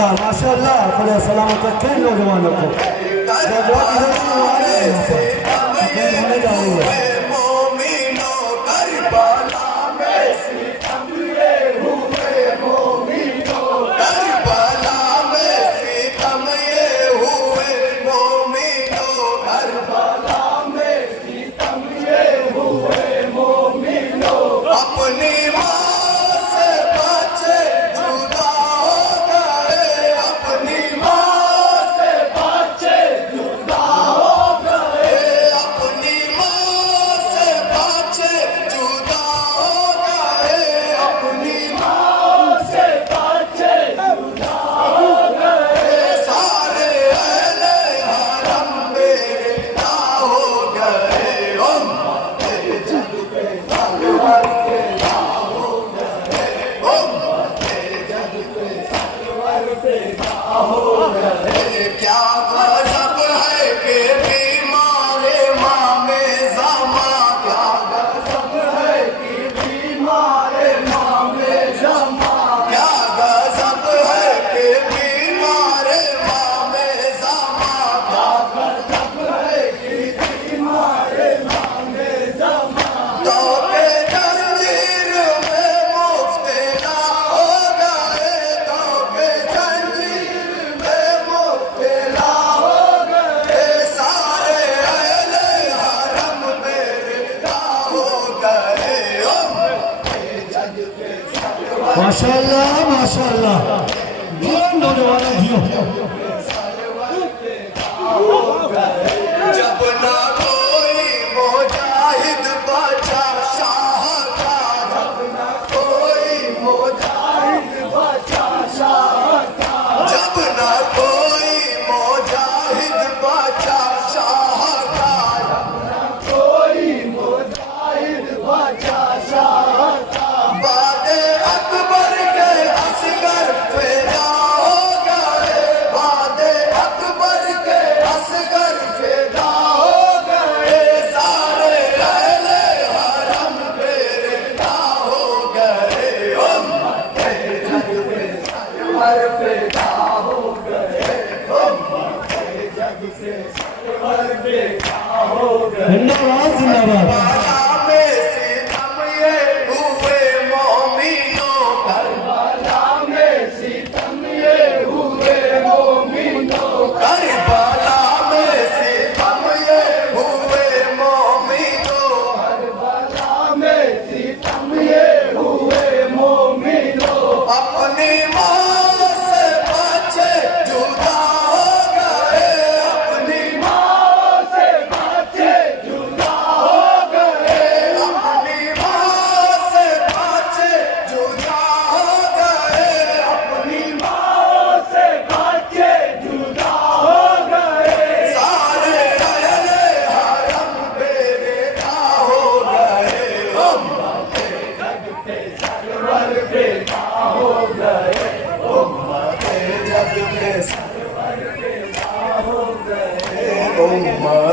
ماشاءاللہ خدا سلامت رکھیں نوجوانوں کو بہت ادھر سے ہونے جا رہی ہے ماشاءاللہ ماشاءاللہ یہ نوجوانہ جیو جب نہ کوئی مجاہد بچا شاہ کا جب نہ کوئی مجاہد بچا شاہ کا جب نہ کوئی مجاہد بچا شاہ کا جب نہ کوئی مجاہد بچا شاہ کا بعد اکبر کے اصغر فدا ہو گئے بعد اکبر کے اصغر فدا ہو گئے سارے اہل حرم پیدا ہو گئے امت جگ پہ سرور فدا ہو گئے امت جگ پہ سرور فدا ہو گئے زندہ باد زندہ باد ہو گئے